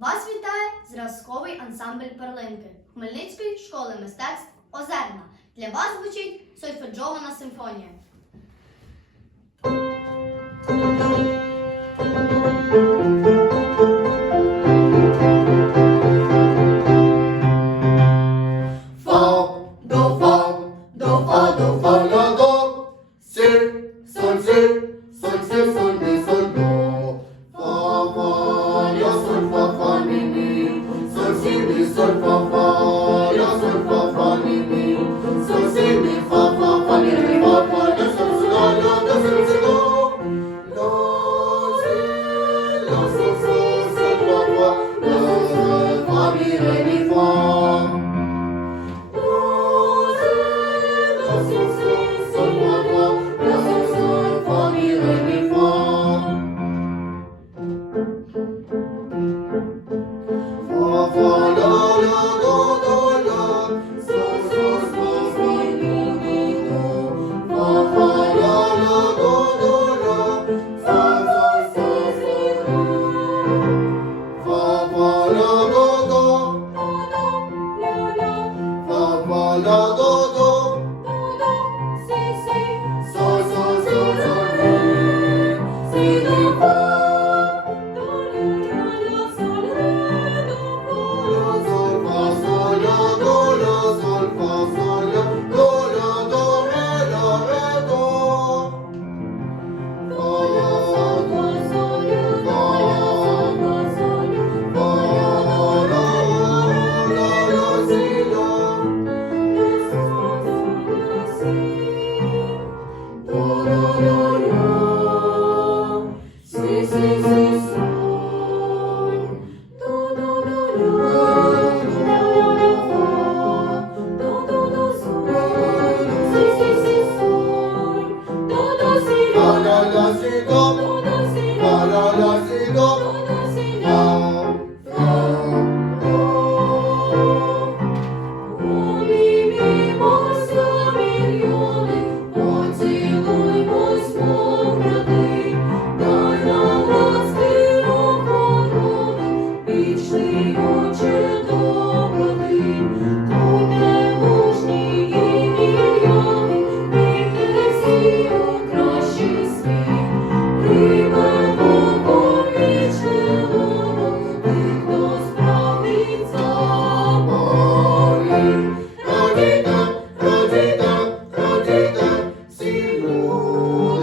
Вас вітає зразковий ансамбль перлинки Хмельницької школи мистецтв Озерна. Для вас звучить сольфеджована симфонія. Фо, до фо, до фо, до фо, Ре, мі, фа. До, зе, до, сі, Дай нам власти охорони, вічний очі. Ooh.